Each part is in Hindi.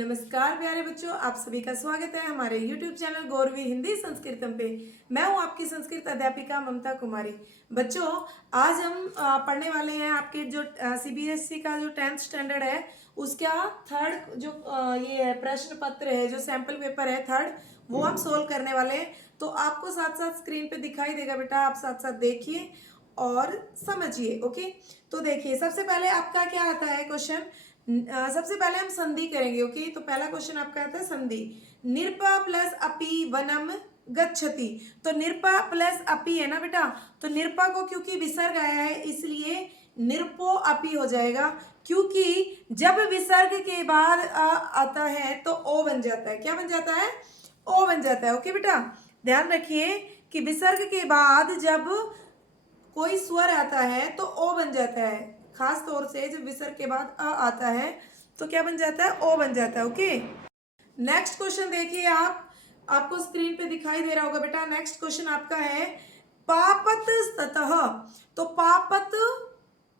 नमस्कार प्यारे बच्चों, आप सभी का स्वागत है हमारे YouTube चैनल गौरवी हिंदी संस्कृतम पे। मैं हूं आपकी संस्कृत अध्यापिका ममता कुमारी। बच्चों, आज हम पढ़ने वाले हैं आपके जो CBSE का जो 10th स्टैंडर्ड है उसका थर्ड जो ये है प्रश्न पत्र है, जो सैंपल पेपर है थर्ड, वो हम सोल्व करने वाले हैं। तो आपको साथ साथ स्क्रीन पे दिखाई देगा बेटा, आप साथ साथ देखिए और समझिए। ओके, तो देखिए सबसे पहले आपका क्या आता है क्वेश्चन। सबसे पहले हम संधि करेंगे। ओके, तो पहला क्वेश्चन आपका आता है संधि। निरपा प्लस अपि वनम गच्छति। तो निरपा प्लस अपि है ना बेटा, तो निरपा को क्योंकि विसर्ग आया है इसलिए निरपो अपि हो जाएगा, क्योंकि जब विसर्ग के बाद आता है तो ओ बन जाता है। क्या बन जाता है? ओ बन जाता है। ओके बेटा, ध्यान रखिए कि विसर्ग के बाद जब कोई स्वर आता है तो ओ बन जाता है। खास तौर से जब विसर्ग के बाद अ आता है तो क्या बन जाता है? ओ बन जाता है। ओके, नेक्स्ट क्वेश्चन देखिए आप, आपको स्क्रीन पे दिखाई दे रहा होगा बेटा। नेक्स्ट क्वेश्चन आपका है पापत स्ततः। तो पापत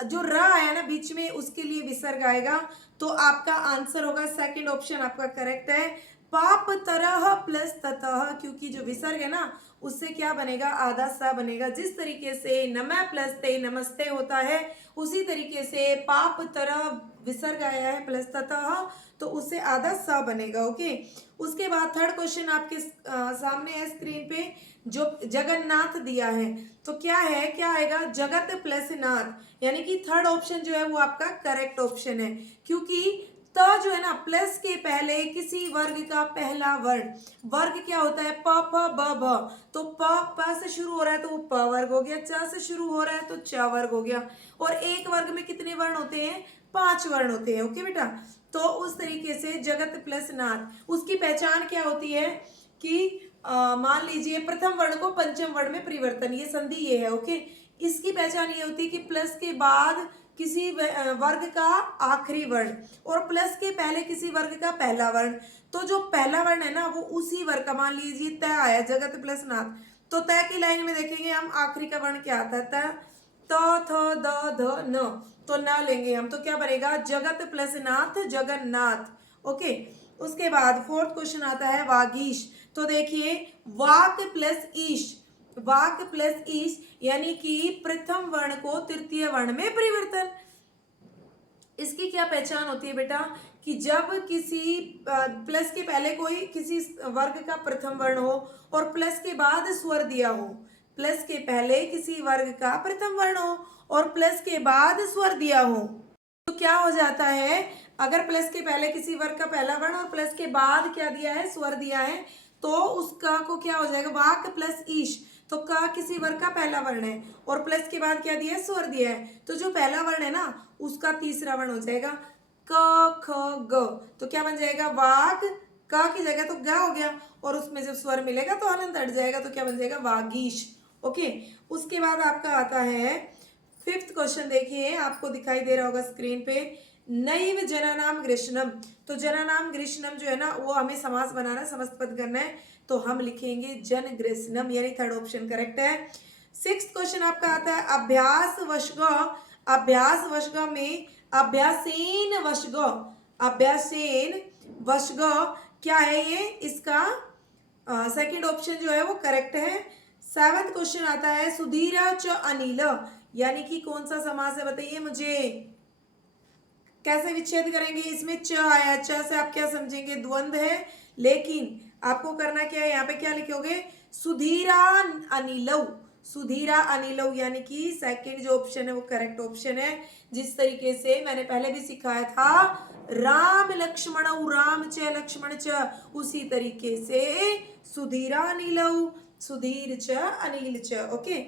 जो र आया ना बीच में, उसके लिए विसर्ग आएगा, तो आपका आंसर होगा सेकंड ऑप्शन आपका करेक्ट है। पाप तरह प्लस ततः, क्योंकि जो विसर्ग है ना उससे क्या बनेगा? आधा सा बनेगा। जिस तरीके से नमः प्लस ते नमस्ते होता है, उसी तरीके से पाप तरह विसर्ग आया है प्लस ततः, तो उससे आधा सा बनेगा। ओके, उसके बाद थर्ड क्वेश्चन आपके सामने है स्क्रीन पे, जो जगन्नाथ दिया है। तो क्या है, क्या आएगा? जगत प्लस नाथ, यानी कि थर्ड ऑप्शन जो है वो आपका करेक्ट ऑप्शन है, क्योंकि त जो है ना प्लस के पहले किसी वर्ग का पहला वर्ण, वर्ग क्या होता है? प फ ब भ, तो प से शुरू हो रहा है तो वो प वर्ग हो गया, च से शुरू हो रहा है तो च वर्ग हो गया। और एक वर्ग में कितने वर्ण होते हैं? 5 वर्ण होते हैं। ओके बेटा, तो उस तरीके से जगत प्लस नाथ, उसकी पहचान क्या होती है कि मान लीजिए प्रथम वर्ण को पंचम वर्ण में परिवर्तन, ये संधि ये है। ओके, इसकी पहचान ये होती है कि प्लस के बाद किसी वर्ग का आखिरी वर्ण और प्लस के पहले किसी वर्ग का पहला वर्ण। तो जो पहला वर्ण है ना वो उसी वर्ग का, मान लीजिए त आया जगत प्लस नाथ, तो त की लाइन में देखेंगे हम आखिरी का वर्ण क्या आता है? त थ द ध न, तो न लेंगे हम, तो क्या बनेगा? जगत प्लस नाथ, जगन्नाथ। ओके, उसके बाद फोर्थ क्वेश्चन आता है वागीश। तो देखिए वाक प्लस ईश, वाक प्लस ईश यानी कि प्रथम वर्ण को तृतीय वर्ण में परिवर्तन। इसकी क्या पहचान होती है बेटा कि जब किसी प्लस के पहले कोई किसी वर्ग का प्रथम वर्ण हो और प्लस के बाद स्वर दिया हो, प्लस के पहले किसी वर्ग का प्रथम वर्ण हो और प्लस के बाद स्वर दिया हो, तो क्या हो जाता है? अगर प्लस के पहले किसी वर्ग का पहला वर्ण और प्लस के बाद क्या दिया है? स्वर दिया है, तो उसका को क्या हो जाएगा? वाक प्लस ईश, तो का किसी वर्ग का पहला वर्ण है और प्लस के बाद क्या दिया है? स्वर दिया है, तो जो पहला वर्ण है ना उसका तीसरा वर्ण हो जाएगा क ख ग, तो क्या बन जाएगा? वाक, का की जगह तो ग हो गया और उसमें जब स्वर मिलेगा तो हलंत हट जाएगा, तो क्या बन जाएगा? वागीश। ओके, उसके बाद आपका आता है फिफ्थ क्वेश्चन। देखिए आपको दिखाई दे रहा होगा स्क्रीन पे, नैव जनानाम ग्रीष्णम। तो जनानाम ग्रीष्णम जो है ना वो हमें समास बनाना, समस्त पद करना है, तो हम लिखेंगे जन ग्रीष्णम, यानी थर्ड ऑप्शन करेक्ट है। सिक्स्थ क्वेश्चन आपका आता है अभ्यास वशग। अभ्यास वशग में अभ्यासेन वशग, अभ्यासेन वशग क्या है ये? इसका सेकंड ऑप्शन जो है वो करेक्ट है। सेवंथ क्वेश्चन आता है सुधीरा च अनिल, यानी कि कौन सा समास है बताइए मुझे, कैसे विच्छेद करेंगे? इसमें च आया, च से आप क्या समझेंगे? द्वंद्व है, लेकिन आपको करना क्या है? यहाँ पे क्या लिखोगे? सुधीरा अनिलव, सुधीरा अनिलव, यानी कि सेकंड जो ऑप्शन है वो करेक्ट ऑप्शन है। जिस तरीके से मैंने पहले भी सिखाया था राम लक्ष्मण राम च लक्ष्मण च, उसी तरीके से सुधीरा अनिलव, सुधीर च अनिल च। ओके,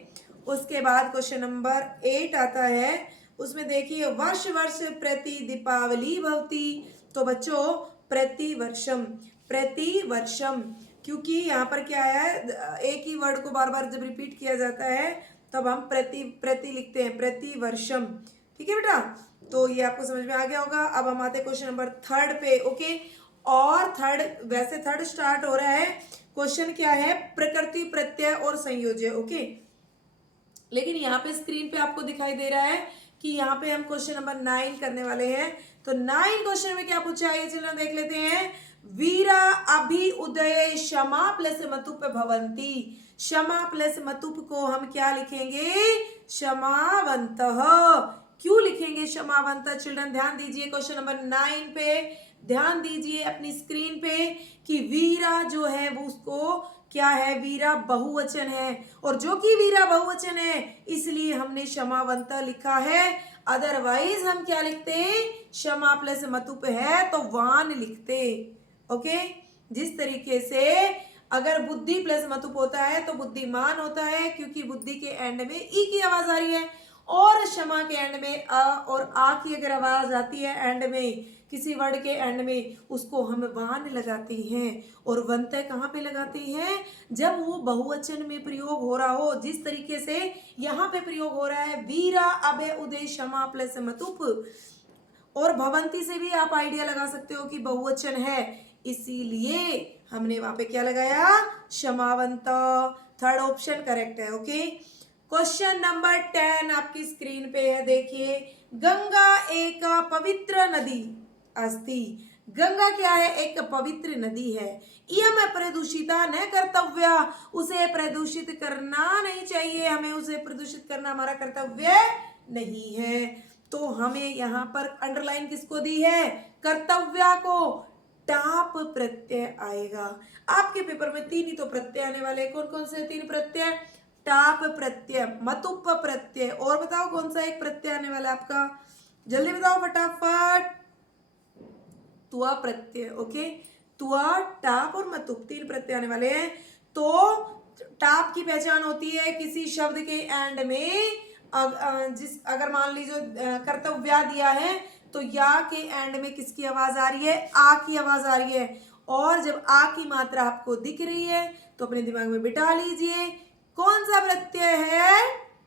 उसके बाद क्वेश्चन नंबर 8 आता है, उसमें देखिए वर्ष वर्ष प्रति दीपावली भवती। तो बच्चों प्रति वर्षम, प्रति वर्षम, क्योंकि यहाँ पर क्या है, एक ही वर्ड को बार बार जब रिपीट किया जाता है तब हम प्रति प्रति लिखते हैं, प्रति वर्षम। ठीक है बेटा, तो ये आपको समझ में आ गया होगा। अब हम आते हैं क्वेश्चन नंबर थर्ड पे। ओके, और थर्ड, वैसे थर्ड स्टार्ट हो रहा है, क्वेश्चन क्या है? प्रकृति प्रत्यय और संयोज्य। ओके, लेकिन यहाँ पे स्क्रीन पे आपको दिखाई दे रहा है कि यहाँ पे हम क्वेश्चन नंबर 9 करने वाले हैं। तो 9 क्वेश्चन में क्या पूछा है चिल्ड्रन देख लेते हैं। वीरा अभि उदय क्षमा प्लस मतुप भवंती। क्षमा प्लस मतुप को हम क्या लिखेंगे, क्षमावंतः। क्यों लिखेंगे क्षमावंतः चिल्ड्रन, ध्यान दीजिए क्वेश्चन नंबर 9 पे ध्यान दीजिए अपनी स्क्रीन पे कि वीरा जो है वो उसको क्या है, वीरा बहुवचन है, और जो कि वीरा बहुवचन है इसलिए हमने क्षमावंतः लिखा है। अदरवाइज हम क्या लिखते, क्षमा प्लस मतुप है तो वान लिखते। ओके, जिस तरीके से अगर बुद्धि प्लस मतुप होता है तो बुद्धिमान होता है, क्योंकि बुद्धि के एंड में ई की आवाज आ रही है, और क्षमा के एंड में अ और आ की अगर आवाज आती है एंड में, किसी वर्ड के एंड में, उसको हम वान लगाते हैं। और वंतः कहाँ पे लगाते हैं, जब वो बहुवचन में प्रयोग हो रहा हो, जिस तरीके से यहाँ पे प्रयोग हो रहा है वीरा अभय उदय क्षमा प्लस मतुप। और भवंती से भी आप आइडिया लगा सकते हो कि बहुवचन है, इसीलिए हमने वहां पे क्या लगाया, क्षमावंत। थर्ड ऑप्शन करेक्ट है। ओके, क्वेश्चन नंबर 10 आपकी स्क्रीन पे है, देखिए। गंगा एक पवित्र नदी अस्ति। गंगा क्या है, एक पवित्र नदी है। इयम प्रदूषिता न कर्तव्य, उसे प्रदूषित करना नहीं चाहिए, हमें उसे प्रदूषित करना हमारा कर्तव्य नहीं है। तो हमें यहाँ पर अंडरलाइन किसको दी है, कर्तव्य को। टाप प्रत्यय आएगा। आपके पेपर में 3 ही तो प्रत्यय आने वाले, कौन कौन से 3 प्रत्यय, टाप प्रत्यय, मतुप प्रत्यय, और बताओ कौन सा एक प्रत्यय आने वाला है आपका, जल्दी बताओ फटाफट। तुआ प्रत्यय। ओके, तुआ, टाप और मतुप 3 प्रत्यय आने वाले हैं। तो टाप की पहचान होती है किसी शब्द के एंड में अगर मान लीजिए कर्तव्य दिया है तो या के एंड में किसकी आवाज आ रही है, आ की आवाज आ रही है। और जब आ की मात्रा आपको दिख रही है तो अपने दिमाग में बिठा लीजिए कौन सा प्रत्यय है,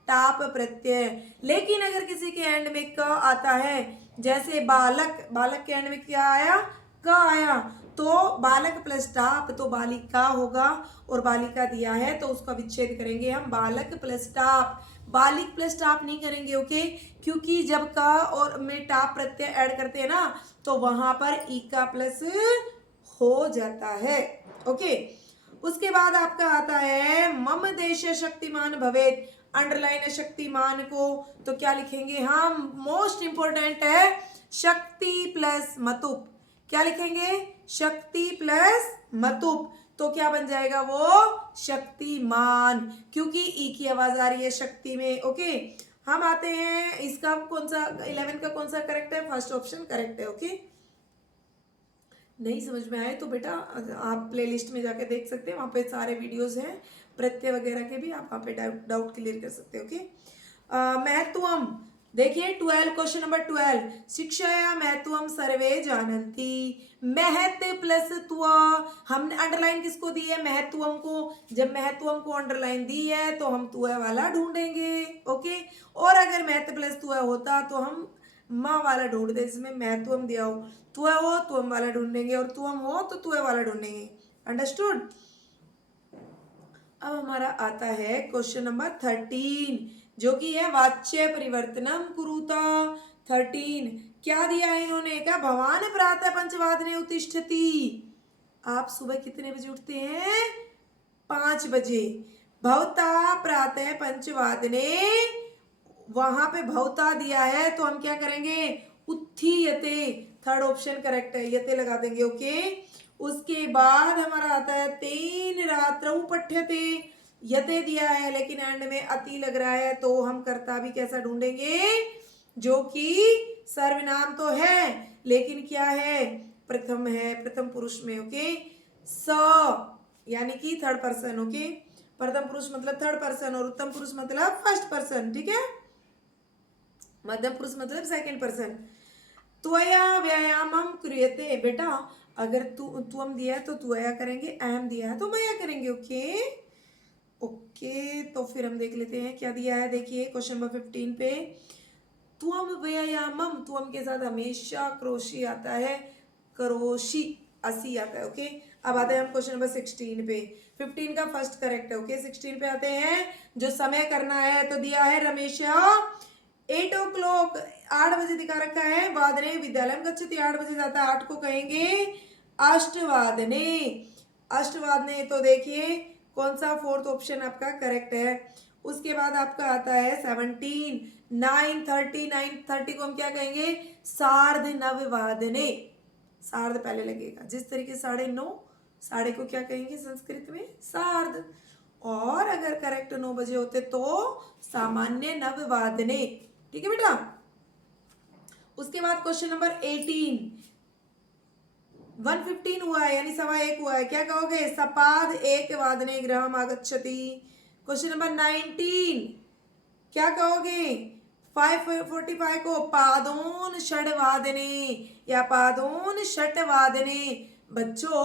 टाप प्रत्यय। लेकिन अगर किसी के एंड में क आता है, जैसे बालक, बालक के एंड में क्या आया, क आया, तो बालक प्लस टाप तो बालिका होगा, और बालिका दिया है तो उसका विच्छेद करेंगे हम, बालक प्लस टाप। बालिक प्लस टाप नहीं करेंगे। ओके, क्योंकि जब का और में टाप प्रत्यय ऐड करते हैं ना तो वहां पर ई का प्लस हो जाता है। ओके, उसके बाद आपका आता है मम देश शक्तिमान भवेत। अंडरलाइन है शक्तिमान को, तो क्या लिखेंगे हम, मोस्ट इंपोर्टेंट है शक्ति प्लस मतुप। क्या लिखेंगे, शक्ति प्लस मतुप, तो क्या बन जाएगा वो, शक्तिमान, क्योंकि ई की आवाज आ रही है शक्ति में। ओके, हम आते हैं इसका कौन सा 11 का कौन सा करेक्ट है, फर्स्ट ऑप्शन करेक्ट है। ओके, नहीं समझ में आए तो बेटा आप प्लेलिस्ट में जाके देख सकते हैं, वहाँ पे सारे वीडियोस हैं प्रत्यय वगैरह के भी, आप वहाँ पे डाउट क्लियर कर सकते हो। ओके, महत्वम देखिए 12 क्वेश्चन नंबर 12, शिक्षाया महत्वम सर्वे जानन्ति। महत प्लस त्व, हमने अंडरलाइन किसको दी है, महत्वम को। जब महत्वम को अंडरलाइन दी है तो हम त्व वाला ढूंढेंगे। ओके, और अगर महत प्लस त्व होता तो हम माँ वाला ढूंढते, इसमें महत्वम दिया हो, त्व हो त्वम वाला ढूंढेंगे, और त्वम हो तो त्व वाला ढूंढेंगे। अंडरस्टूड। अब हमारा आता है क्वेश्चन नंबर 13, जो कि है वाच्य परिवर्तनम कुरुता। 13 क्या दिया है इन्होंने, क्या भवान प्रातः पंचवादने उत्तिष्ठति। आप सुबह कितने बजे उठते हैं, 5 बजे। भवता प्रातः पंचवादने, वहां पे भवता दिया है तो हम क्या करेंगे, उत्थीयते, थर्ड ऑप्शन करेक्ट है, यते लगा देंगे। ओके, उसके बाद हमारा आता है 3 रात्रौ पठ्यते। यते दिया है लेकिन एंड में अति लग रहा है तो हम कर्ता भी कैसा ढूंढेंगे, जो कि सर्वनाम तो है लेकिन क्या है, प्रथम है, प्रथम पुरुष में। ओके, स यानी कि थर्ड पर्सन। ओके, प्रथम पुरुष मतलब थर्ड पर्सन और उत्तम पुरुष मतलब फर्स्ट पर्सन। ठीक है, मध्यम पुरुष मतलब सेकंड पर्सन। त्वया व्यायामम क्रियते, बेटा अगर तुम दिया है तो त्वया करेंगे, अहम दिया है तो मया करेंगे। ओके ओके, तो फिर हम देख लेते हैं क्या दिया है। देखिए क्वेश्चन नंबर 15 पे त्वम व्यायामम, त्वम के साथ हमेशा क्रोशी आता है, करोशी असी आता है। ओके, अब आते हैं हम क्वेश्चन नंबर 16 पे। 15 का फर्स्ट करेक्ट है। ओके, 16 पे आते हैं, जो समय करना है तो दिया है रमेशा 8 o'clock 8 बजे दिखा रखा है, वादने विद्यालय गच्छति 8 बजे जाता है, 8 को कहेंगे अष्टवादने। अष्टवादने, तो देखिए कौन सा फोर्थ ऑप्शन आपका करेक्ट है। उसके बाद आपका आता है 17 9:30 9:30 को हम क्या कहेंगे, सार्ध नववादने। सार्ध पहले लगेगा, जिस तरीके 9:30 साढ़े को क्या कहेंगे संस्कृत में, सार्ध। और अगर करेक्ट 9 बजे होते तो सामान्य नववादने। ठीक है बेटा। उसके बाद क्वेश्चन नंबर 18, 1:15 हुआ है यानी 1:15 हुआ है, क्या कहोगे, सपाद 1 वादने गृहम आगच्छति। क्वेश्चन नंबर 19 क्या कहोगे, 5:45 को पादोन षड्वादने या पादोन षट्वादने। बच्चों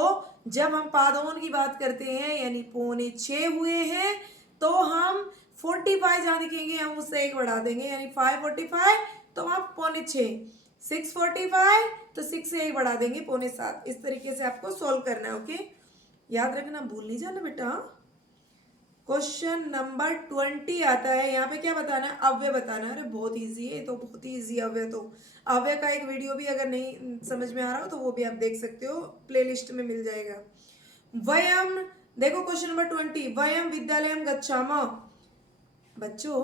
जब हम पादोन की बात करते हैं यानी 5:45 हुए हैं, तो हम 45 जहां दिखेंगे हम उससे 1 बढ़ा देंगे, यानी 5:45 तो आप 5:45, 6:45 तो 6 से 1 बढ़ा देंगे 6:45। इस तरीके से आपको सोल्व करना है। ओके, याद रखना, भूल नहीं जाना बेटा। क्वेश्चन नंबर 20 आता है, यहाँ पे क्या बताना है, अव्यय बताना है। अरे बहुत इजी है, तो बहुत ही इजी अव्यय। तो अव्यय का एक वीडियो भी अगर नहीं समझ में आ रहा हो तो वो भी आप देख सकते हो, प्लेलिस्ट में मिल जाएगा। वयम, देखो क्वेश्चन नंबर 20, वयम विद्यालयम गच्छामः। बच्चों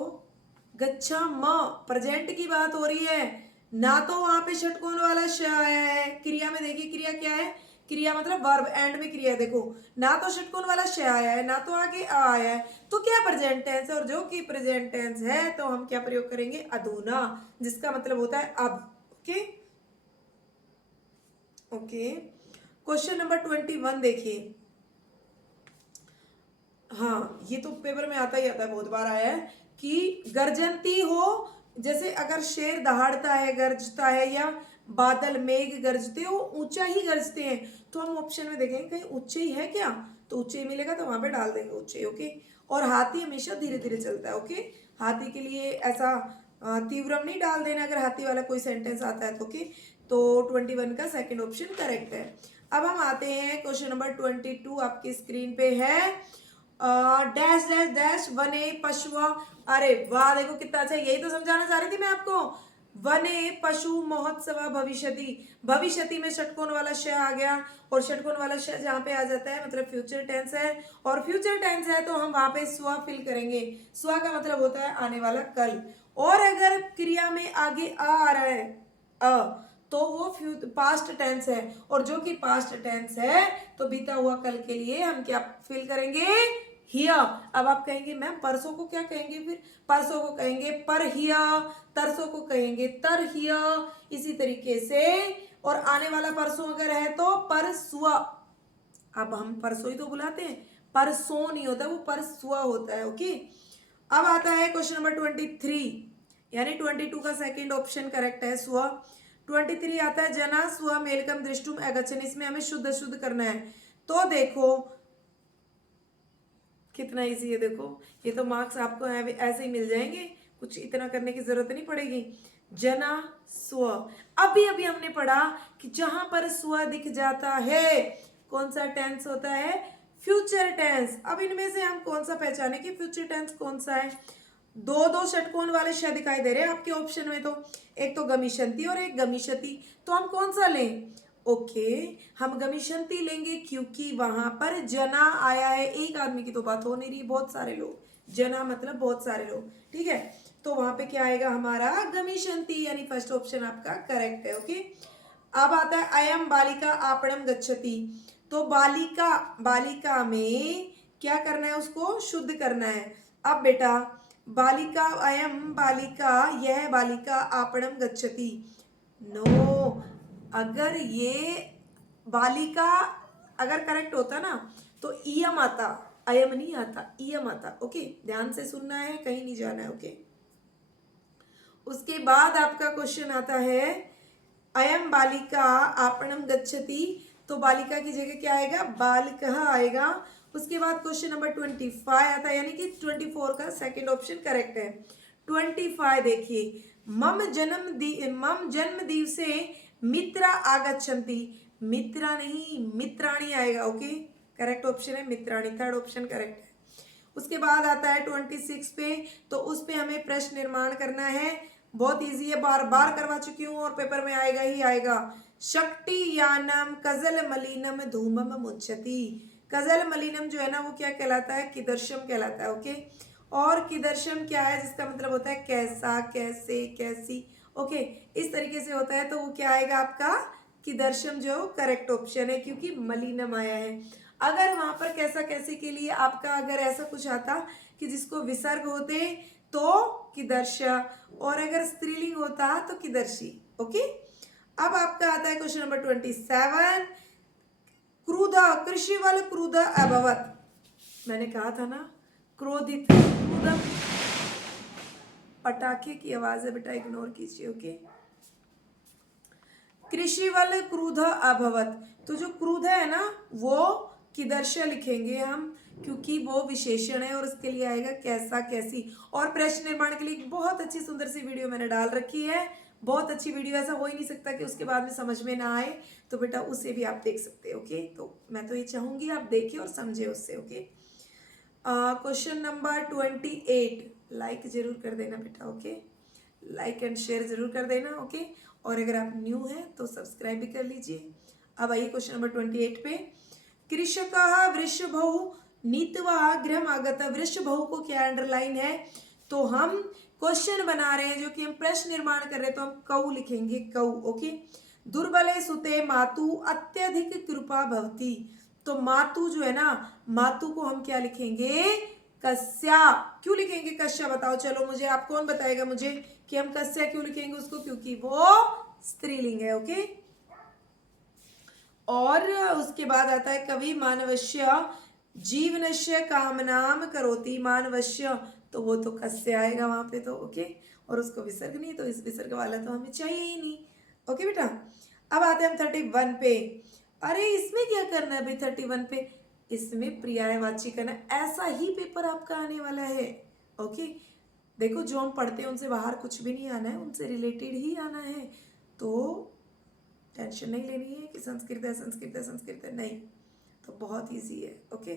गच्छाम प्रेजेंट की बात हो रही है, ना तो वहां पे षटकोण वाला श आया है। क्रिया में देखिए, क्रिया क्या है, क्रिया मतलब वर्ब, एंड में क्रिया है। देखो ना तो षटकोण वाला श आया है, ना तो आगे आ आया है, तो क्या प्रेजेंट टेंस है। और जो कि प्रेजेंट टेंस है तो हम क्या प्रयोग करेंगे, अधुना, जिसका मतलब होता है अब। Okay okay. क्वेश्चन नंबर 21 देखिए। हाँ, ये तो पेपर में आता ही आता है, बहुत बार आया है कि गर्जनती हो, जैसे अगर शेर दहाड़ता है, गरजता है, या बादल मेघ गरजते हो, ऊंचा ही गरजते हैं, तो हम ऑप्शन में देखेंगे कहीं ऊंचे ही है क्या, तो ऊंचे ही मिलेगा तो वहां पे डाल देंगे ऊंचे। ओके। और हाथी हमेशा धीरे धीरे चलता है। ओके, हाथी के लिए ऐसा तीव्रम नहीं डाल देना अगर हाथी वाला कोई सेंटेंस आता है तो। ओके, तो 21 का सेकेंड ऑप्शन करेक्ट है। अब हम आते हैं क्वेश्चन नंबर 22, आपकी स्क्रीन पे है, डैश डैश डैश वने पशु। अरे वाह, देखो कितना अच्छा, यही तो समझाना चाह रही थी मैं आपको। वने पशु महोत्सव भविष्यति, भविष्यति में षटकोण वाला श आ गया, और षटकोण वाला श जहाँ पे आ जाता है मतलब फ्यूचर टेंस है, और फ्यूचर टेंस है तो हम वहां पे स्व फिल करेंगे। स्व का मतलब होता है आने वाला कल, और अगर क्रिया में आगे आ रहा है अ, तो वो पास्ट टेंस है, और जो कि पास्ट टेंस है तो बीता हुआ कल के लिए हम क्या फिल करेंगे, हिया। अब आप कहेंगे मैम परसों को क्या कहेंगे, फिर परसों को कहेंगे पर हिया, तरसों को कहेंगे तर हिया, इसी तरीके से। और आने वाला परसों अगर है तो परसुआ। अब हम परसों ही तो बुलाते हैं, परसों नहीं होता, वो परसुआ होता है। ओके। अब आता है क्वेश्चन नंबर 23, यानी 22 का सेकंड ऑप्शन करेक्ट है, स्व। 23 आता है, जना स्व मेलकम दृष्टुम अगच्छन्। इसमें हमें शुद्ध शुद्ध करना है। तो देखो कितना इजी है, देखो ये तो मार्क्स आपको ऐसे ही मिल जाएंगे, कुछ इतना करने की जरूरत नहीं पड़ेगी। जना स्व, अभी अभी हमने पढ़ा कि जहां पर स्व दिख जाता है कौन सा टेंस होता है, फ्यूचर टेंस। अब इनमें से हम कौन सा पहचाने कि फ्यूचर टेंस कौन सा है। दो दो षटकोण वाले श दिखाई दे रहे हैं आपके ऑप्शन में, तो एक तो गमिष्यन्ति और एक गमिष्यति, तो हम कौन सा लें, ओके हम गमिष्यन्ति लेंगे, क्योंकि वहां पर जना आया है, एक आदमी की तो बात हो नहीं रही, बहुत सारे लोग, जना मतलब बहुत सारे लोग। ठीक है, तो वहां पे क्या आएगा हमारा गमिष्यन्ति, यानी फर्स्ट ऑप्शन आपका करेक्ट है। ओके। अब आता है अयम बालिका आपणम गच्छति। तो बालिका, बालिका में क्या करना है, उसको शुद्ध करना है। अब बेटा बालिका, अयम बालिका, यह बालिका आपणम गच्छति, नो, अगर ये बालिका अगर करेक्ट होता ना तो इयम आता, अयम नहीं आता, इयम आता। ओके, ध्यान से सुनना है, कहीं नहीं जाना है। ओके। उसके बाद आपका क्वेश्चन आता है, अयम बालिका आपणम गच्छति, तो बालिका की जगह क्या आएगा, बालिका आएगा। उसके बाद क्वेश्चन नंबर 25 आता है, यानी कि 24 का सेकंड ऑप्शन करेक्ट है। 25 देखिए, मम जन्म दिवसे मित्रा आगच्छन्ति, मित्रा नहीं मित्राणी आएगा। ओके, करेक्ट ऑप्शन है मित्राणी, थर्ड ऑप्शन करेक्ट है। उसके बाद आता है 26 पे, तो उस पे हमें प्रश्न निर्माण करना है। बहुत इजी है, बार बार करवा चुकी हूँ और पेपर में आएगा ही आएगा। शक्ति यानम कजल मलिनम धूमम मुंचती। कजल मलिनम जो है ना वो क्या कहलाता है, कीदर्शम कहलाता है। ओके, और कीदर्शम क्या है, जिसका मतलब होता है कैसा, कैसे, कैसी। ओके, इस तरीके से होता है, तो वो क्या आएगा आपका कीदर्शम जो करेक्ट ऑप्शन है, क्योंकि मलिनम आया है। अगर वहां पर कैसा कैसे के लिए आपका अगर ऐसा कुछ आता कि जिसको विसर्ग होते तो कीदर्श, और अगर स्त्रीलिंग होता तो कीदर्शी। ओके, अब आपका आता है क्वेश्चन नंबर 27। क्रुध, कृषिवल क्रुध अभवत। मैंने कहा था ना क्रोधित, क्रुधम। पटाखे की आवाज है बेटा, इग्नोर कीजिए। ओके, कृषिवल क्रुध अभवत, तो जो क्रुध है ना वो कीदर्श लिखेंगे हम, क्योंकि वो विशेषण है और उसके लिए आएगा कैसा, कैसी। और प्रश्न निर्माण के लिए एक बहुत अच्छी सुंदर सी वीडियो मैंने डाल रखी है, बहुत अच्छी वीडियो, ऐसा हो ही नहीं सकता कि उसके बाद में समझ में ना आए, तो बेटा उसे भी आप देख सकते हैं। ओके, तो मैं तो ये चाहूंगी आप देखिए और समझे उससे। ओके, क्वेश्चन नंबर 28, लाइक जरूर कर देना बेटा। ओके, लाइक एंड शेयर जरूर कर देना। ओके, और अगर आप न्यू हैं तो सब्सक्राइब भी कर लीजिए। अब आइए क्वेश्चन नंबर 28 पे। कृषक वृषभौ नीत्वा गृहम आगत। वृषभौ को क्या अंडरलाइन है, तो हम क्वेश्चन बना रहे हैं जो कि हम प्रश्न निर्माण कर रहे हैं, तो हम कौ लिखेंगे, कौ। ओके, दुर्बले सुते मातु अत्यधिक कृपा भवती। तो मातु जो है ना, मातु को हम क्या लिखेंगे, कस्या। क्यों लिखेंगे कस्या, बताओ चलो मुझे, आप कौन बताएगा मुझे कि हम कस्या क्यों लिखेंगे उसको, क्योंकि वो स्त्रीलिंग है। ओके, और उसके बाद आता है कवि मानवश्य जीवनश्य कामनाम करोति। मानवश्य, तो वो तो कस्य आएगा वहां पे तो। ओके, और उसको विसर्ग नहीं, तो इस विसर्ग वाला तो हमें चाहिए ही नहीं। ओके बेटा, अब आते हैं हम 31 पे। अरे इसमें क्या करना है भाई 31 पे, इसमें पर्यायवाची करना, ऐसा ही पेपर आपका आने वाला है। ओके, देखो जो हम पढ़ते हैं उनसे बाहर कुछ भी नहीं आना है, उनसे रिलेटेड ही आना है, तो टेंशन नहीं लेनी है कि संस्कृत है, संस्कृत है, संस्कृत है, नहीं, तो बहुत इजी है। ओके,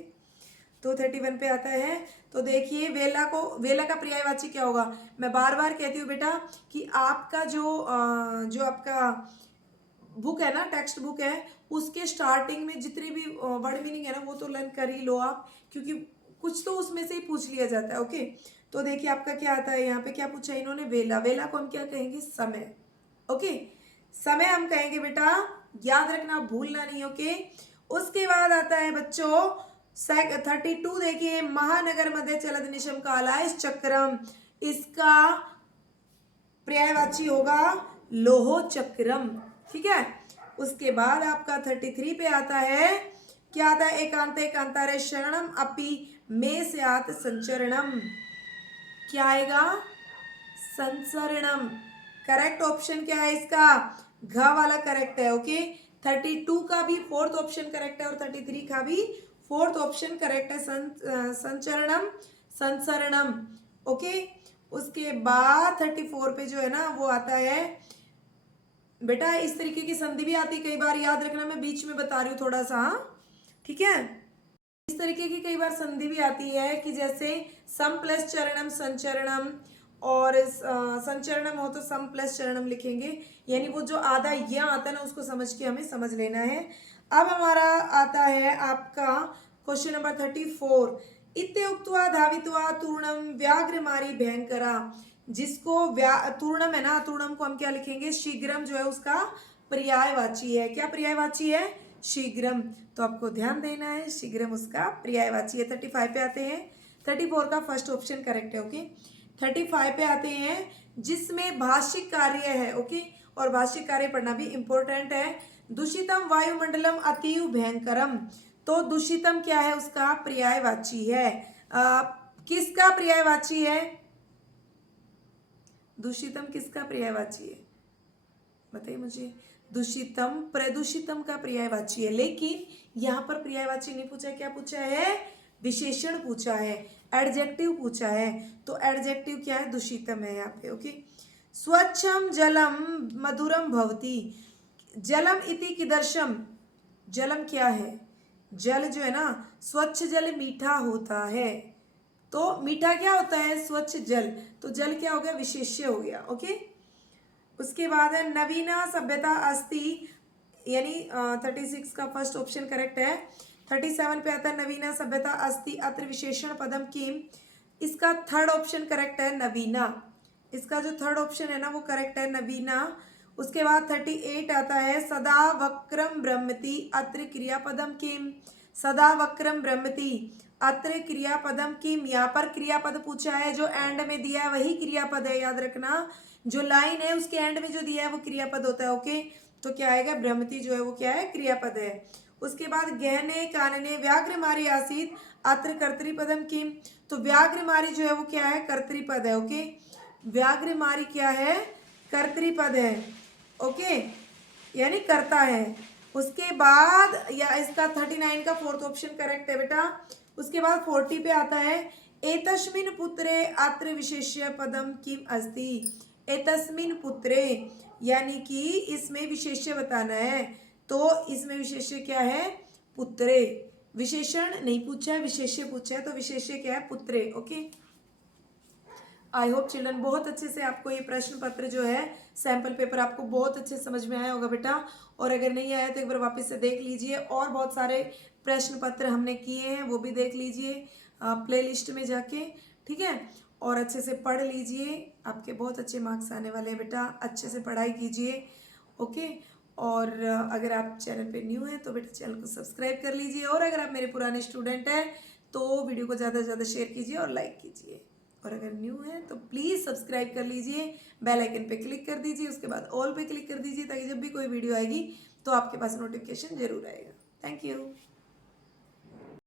तो 31 पे आता है, तो देखिए वेला को, वेला का पर्यायवाची क्या होगा। मैं बार बार कहती हूँ बेटा कि आपका जो आपका बुक है ना, टेक्स्ट बुक है, उसके स्टार्टिंग में जितने भी वर्ड मीनिंग है ना वो तो लर्न कर ही लो आप, क्योंकि कुछ तो उसमें से ही पूछ लिया जाता है। ओके, तो देखिए आपका क्या आता है, यहाँ पे क्या पूछा है इन्होंने, वेला। वेला को हम क्या कहेंगे, समय। ओके, समय हम कहेंगे बेटा, याद रखना, भूलना नहीं। ओके, उसके बाद आता है बच्चों 32, देखिए महानगर मध्य चलद निशम कालाइस चक्रम, इसका पर्यायवाची होगा लोहो चक्रम। ठीक है, उसके बाद आपका 33 पे आता है, क्या आता है, एकांत एकांतारे शरणम अपि में से आत संचरणम। क्या आएगा, संचरणम। करेक्ट ऑप्शन क्या है इसका, घ वाला करेक्ट है। ओके, 32 का भी फोर्थ ऑप्शन करेक्ट है और 33 का भी फोर्थ ऑप्शन करेक्ट है, संचरणम, संसरणम। ओके, उसके बाद 34 पे जो है ना वो आता है बेटा, इस तरीके की संधि भी आती है कई बार, याद रखना, मैं बीच में बता रही हूँ थोड़ा सा। ठीक है, इस तरीके की कई बार संधि भी आती है कि जैसे सम प्लस चरणम संचरणम, और संचरणम हो तो सम प्लस चरणम लिखेंगे, यानी वो जो आधा यह आता है ना उसको समझ के हमें समझ लेना है। अब हमारा आता है आपका क्वेश्चन नंबर 34। इत्ते उक्त्वा धावित्वा तूर्णम व्याघ्र मारी भयंकरा। जिसको तूर्णम है ना, तूर्णम को हम क्या लिखेंगे, शीघ्रम जो है उसका पर्यायवाची है। क्या पर्यायवाची है, शीघ्रम, तो आपको ध्यान देना है, शीघ्रम उसका पर्यायवाची है। 35 पे आते हैं, 34 का फर्स्ट ऑप्शन करेक्ट है। ओके, 35 पे आते हैं, जिसमें भाषिक कार्य है। ओके, और भाषिक कार्य पढ़ना भी इंपॉर्टेंट है। दूषितम वायुमंडलम अतीव भयंकरम, तो दूषितम क्या है, उसका पर्यायवाची है। किसका पर्यायवाची है, दूषितम किसका पर्यायवाची है, बताइए मुझे। दूषितम प्रदूषितम का पर्यायवाची है, लेकिन यहाँ पर पर्यायवाची नहीं पूछा, क्या पूछा है, विशेषण पूछा है, एडजेक्टिव पूछा है। तो एडजेक्टिव क्या है, दूषितम है यहाँ पे। ओके, स्वच्छम जलम मधुरम भवती। जलम इति कीदर्शम, जलम क्या है, जल जो है ना, स्वच्छ जल मीठा होता है, तो मीठा क्या होता है, स्वच्छ जल, तो जल क्या हो गया, विशेष्य हो गया। ओके, उसके बाद है नवीना सभ्यता अस्ति, यानी 36 का फर्स्ट ऑप्शन करेक्ट है। 37 पे आता है नवीना सभ्यता अस्ति अत्र विशेषण पदम किम, इसका थर्ड ऑप्शन करेक्ट है नवीना, इसका जो थर्ड ऑप्शन है ना वो करेक्ट है नवीना। उसके बाद 38 आता है सदा वक्रम ब्रह्मति अत्र क्रियापदम किम, सदा वक्रम ब्रह्मति अत्र क्रियापदम किम, यहाँ पर क्रियापद पूछा है, जो एंड में दिया है वही क्रियापद है, याद रखना जो लाइन है उसके एंड में जो दिया है वो क्रियापद होता है। ओके, तो क्या आएगा, ब्रह्मति जो है वो क्या है, क्रियापद है। उसके बाद गहने कानने व्याघ्र मारी आसीत अत्र कर्तृपदम किम, तो व्याघ्र मारी जो है वो क्या है, कर्तृपद है। ओके, व्याघ्र मारी क्या है, कर्तृपद है। ओके, यानी करता है। उसके बाद या इसका 39 का फोर्थ ऑप्शन करेक्ट है बेटा। उसके बाद 40 पे आता है एतस्मिन् पुत्रे अत्र विशेष्य पदम किम अस्ति, एतस्मिन् पुत्रे यानी कि इसमें विशेष्य बताना है, तो इसमें विशेष्य क्या है, पुत्रे, विशेषण नहीं पूछा है, विशेष्य पूछा है, तो विशेष्य क्या है, पुत्रे। ओके, आई होप चिल्ड्रन बहुत अच्छे से आपको ये प्रश्न पत्र जो है सैंपल पेपर आपको बहुत अच्छे समझ में आया होगा बेटा। और अगर नहीं आया तो एक बार वापस से देख लीजिए, और बहुत सारे प्रश्न पत्र हमने किए हैं वो भी देख लीजिए प्लेलिस्ट में जाके, ठीक है। और अच्छे से पढ़ लीजिए, आपके बहुत अच्छे मार्क्स आने वाले हैं बेटा, अच्छे से पढ़ाई कीजिए। ओके, और अगर आप चैनल पे न्यू हैं तो बेटा चैनल को सब्सक्राइब कर लीजिए, और अगर आप मेरे पुराने स्टूडेंट हैं तो वीडियो को ज़्यादा से ज़्यादा शेयर कीजिए और लाइक कीजिए, और अगर न्यू है तो प्लीज़ सब्सक्राइब कर लीजिए, बेल आइकन पे क्लिक कर दीजिए, उसके बाद ऑल पे क्लिक कर दीजिए, ताकि जब भी कोई वीडियो आएगी तो आपके पास नोटिफिकेशन जरूर आएगा। Thank you.